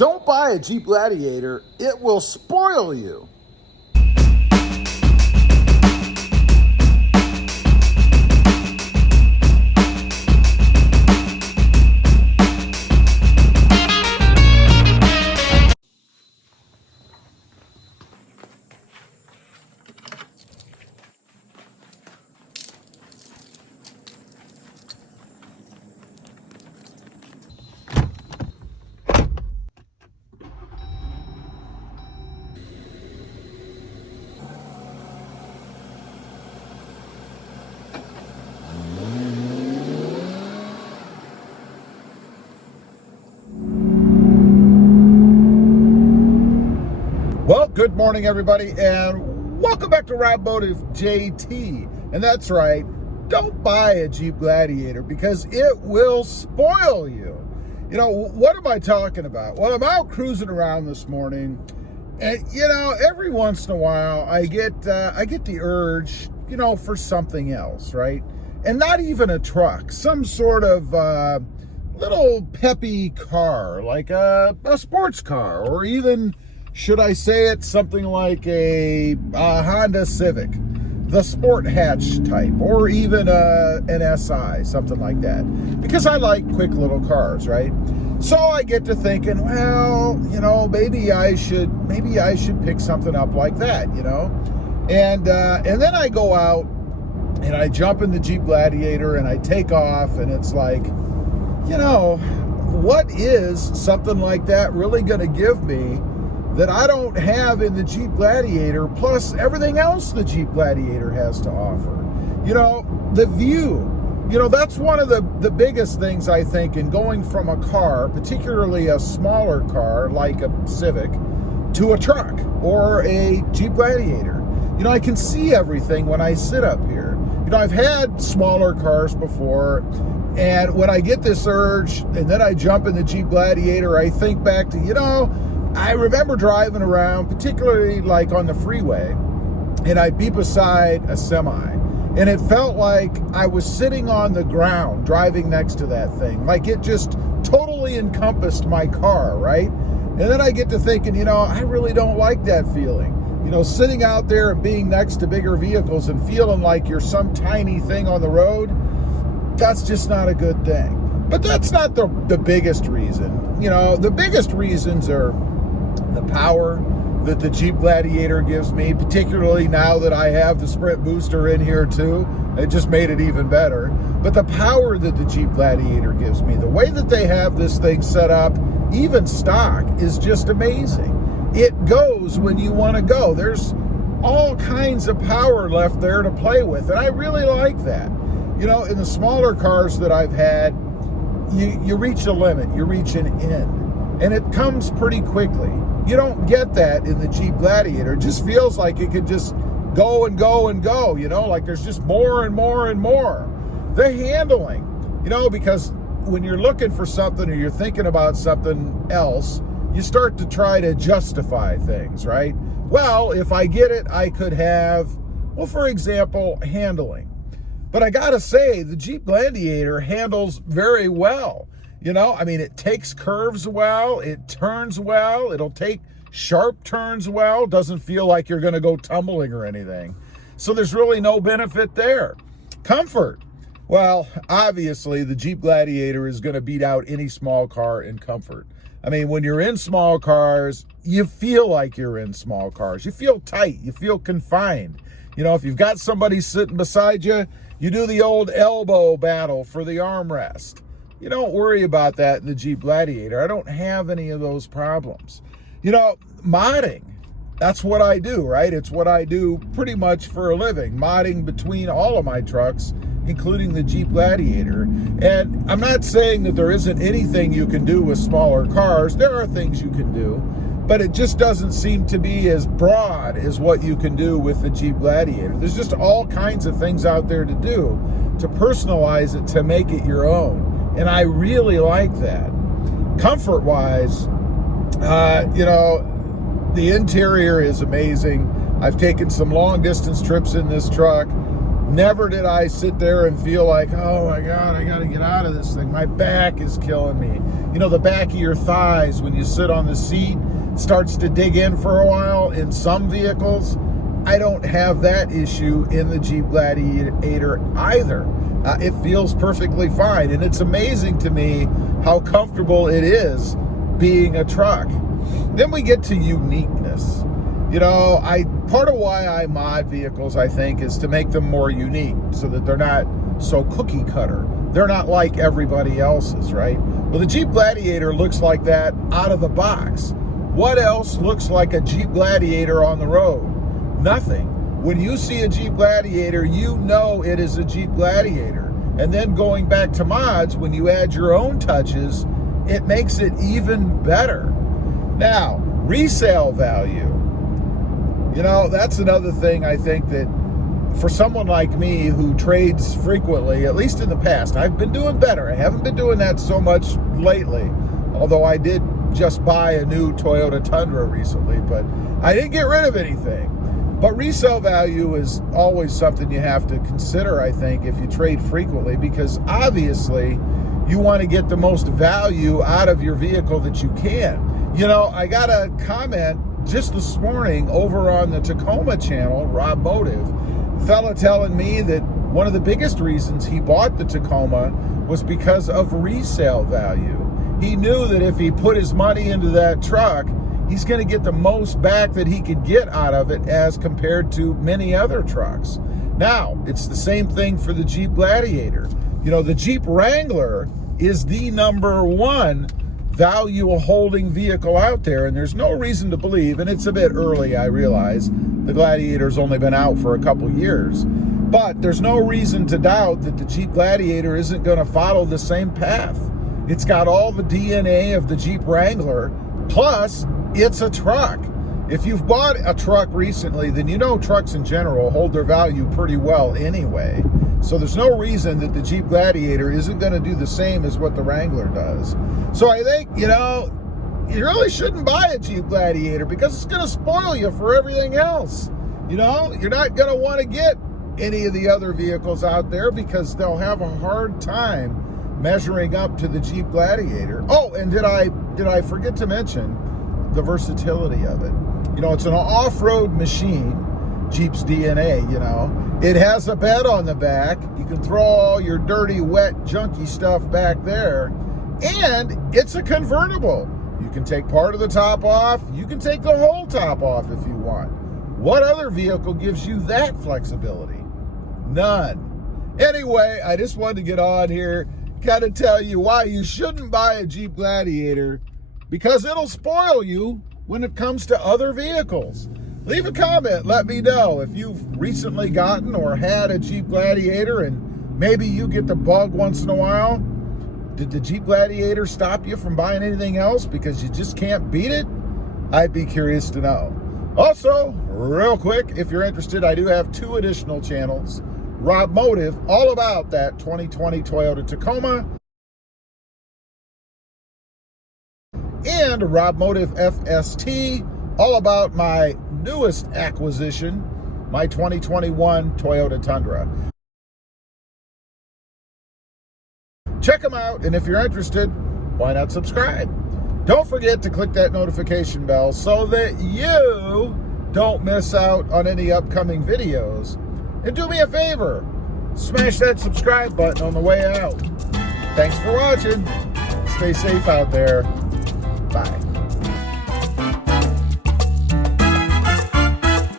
Don't buy a Jeep Gladiator, it will spoil you. Well, good morning, everybody, and welcome back to Automotive JT. And that's right, don't buy a Jeep Gladiator because it will spoil you. You know, what am I talking about? Well, I'm out cruising around this morning, and you know, every once in a while, I get the urge, you know, for something else, right? And not even a truck, some sort of little peppy car, like a sports car, or even, should I say it, something like a Honda Civic, the sport hatch type, or even an SI, something like that. Because I like quick little cars, right? So I get to thinking, well, you know, maybe I should pick something up like that, you know? And then I go out and I jump in the Jeep Gladiator and I take off, and it's like, you know, what is something like that really going to give me that I don't have in the Jeep Gladiator, plus everything else the Jeep Gladiator has to offer? You know, the view. You know, that's one of the biggest things, I think, in going from a car, particularly a smaller car like a Civic, to a truck or a Jeep Gladiator. You know, I can see everything when I sit up here. You know, I've had smaller cars before, and when I get this urge and then I jump in the Jeep Gladiator, I think back to, you know, I remember driving around, particularly like on the freeway, and I'd be beside a semi, and it felt like I was sitting on the ground driving next to that thing. Like it just totally encompassed my car, right? And then I get to thinking, you know, I really don't like that feeling. You know, sitting out there and being next to bigger vehicles and feeling like you're some tiny thing on the road, that's just not a good thing. But that's not the biggest reason. You know, the biggest reasons are the power that the Jeep Gladiator gives me, particularly now that I have the Sprint booster in here too. It just made it even better. But the power that the Jeep Gladiator gives me, the way that they have this thing set up, even stock, is just amazing. It goes when you want to go. There's all kinds of power left there to play with, and I really like that. You know, in the smaller cars that I've had, you reach a limit, you reach an end, and it comes pretty quickly. You don't get that in the Jeep Gladiator. It just feels like it could just go and go and go, you know, like there's just more and more and more. The handling, you know, because when you're looking for something or you're thinking about something else, you start to try to justify things, right? Well, if I get it, I could have, well, for example, handling. But I gotta say, the Jeep Gladiator handles very well. You know, I mean, it takes curves well, it turns well, it'll take sharp turns well, doesn't feel like you're gonna go tumbling or anything. So there's really no benefit there. Comfort. Well, obviously, the Jeep Gladiator is gonna beat out any small car in comfort. I mean, when you're in small cars, you feel like you're in small cars. You feel tight, you feel confined. You know, if you've got somebody sitting beside you, you do the old elbow battle for the armrest. You don't worry about that in the Jeep Gladiator. I don't have any of those problems. You know, modding, that's what I do, right? It's what I do pretty much for a living, modding between all of my trucks, including the Jeep Gladiator. And I'm not saying that there isn't anything you can do with smaller cars. There are things you can do, but it just doesn't seem to be as broad as what you can do with the Jeep Gladiator. There's just all kinds of things out there to do to personalize it, to make it your own. And I really like that. Comfort-wise, you know, the interior is amazing. I've taken some long-distance trips in this truck. Never did I sit there and feel like, oh my God, I got to get out of this thing. My back is killing me. You know, the back of your thighs when you sit on the seat starts to dig in for a while in some vehicles. I don't have that issue in the Jeep Gladiator either. It feels perfectly fine, and it's amazing to me how comfortable it is being a truck. Then we get to uniqueness. You know, part of why I mod vehicles, I think, is to make them more unique so that they're not so cookie cutter. They're not like everybody else's, right? Well, the Jeep Gladiator looks like that out of the box. What else looks like a Jeep Gladiator on the road? Nothing. When you see a Jeep Gladiator, you know it is a Jeep Gladiator. And then going back to mods, when you add your own touches, it makes it even better. Now, resale value. You know, that's another thing I think that for someone like me who trades frequently, at least in the past, I've been doing better. I haven't been doing that so much lately, although I did just buy a new Toyota Tundra recently, but I didn't get rid of anything. But resale value is always something you have to consider, I think, if you trade frequently, because obviously you want to get the most value out of your vehicle that you can. You know, I got a comment just this morning over on the Tacoma channel, Rob Motive, fella telling me that one of the biggest reasons he bought the Tacoma was because of resale value. He knew that if he put his money into that truck, he's going to get the most back that he could get out of it as compared to many other trucks. Now, it's the same thing for the Jeep Gladiator. You know, the Jeep Wrangler is the #1 value holding vehicle out there, and there's no reason to believe, and it's a bit early, I realize, the Gladiator's only been out for a couple years, but there's no reason to doubt that the Jeep Gladiator isn't going to follow the same path. It's got all the DNA of the Jeep Wrangler, plus it's a truck. If you've bought a truck recently, then you know trucks in general hold their value pretty well anyway. So there's no reason that the Jeep Gladiator isn't going to do the same as what the Wrangler does. So I think, you know, you really shouldn't buy a Jeep Gladiator because it's going to spoil you for everything else. You know, you're not going to want to get any of the other vehicles out there because they'll have a hard time measuring up to the Jeep Gladiator. Oh, and did I forget to mention the versatility of it? You know, it's an off-road machine, Jeep's DNA, you know. It has a bed on the back. You can throw all your dirty, wet, junky stuff back there. And it's a convertible. You can take part of the top off. You can take the whole top off if you want. What other vehicle gives you that flexibility? None. Anyway, I just wanted to get on here, kind of tell you why you shouldn't buy a Jeep Gladiator, because it'll spoil you when it comes to other vehicles. Leave a comment, let me know if you've recently gotten or had a Jeep Gladiator and maybe you get the bug once in a while. Did the Jeep Gladiator stop you from buying anything else because you just can't beat it? I'd be curious to know. Also, real quick, if you're interested, I do have 2 additional channels. Rob Motive, all about that 2020 Toyota Tacoma, and Rob Motive FST, all about my newest acquisition, my 2021 Toyota Tundra. Check them out, and if you're interested, why not subscribe? Don't forget to click that notification bell so that you don't miss out on any upcoming videos. And do me a favor, smash that subscribe button on the way out. Thanks for watching. Stay safe out there. Bye.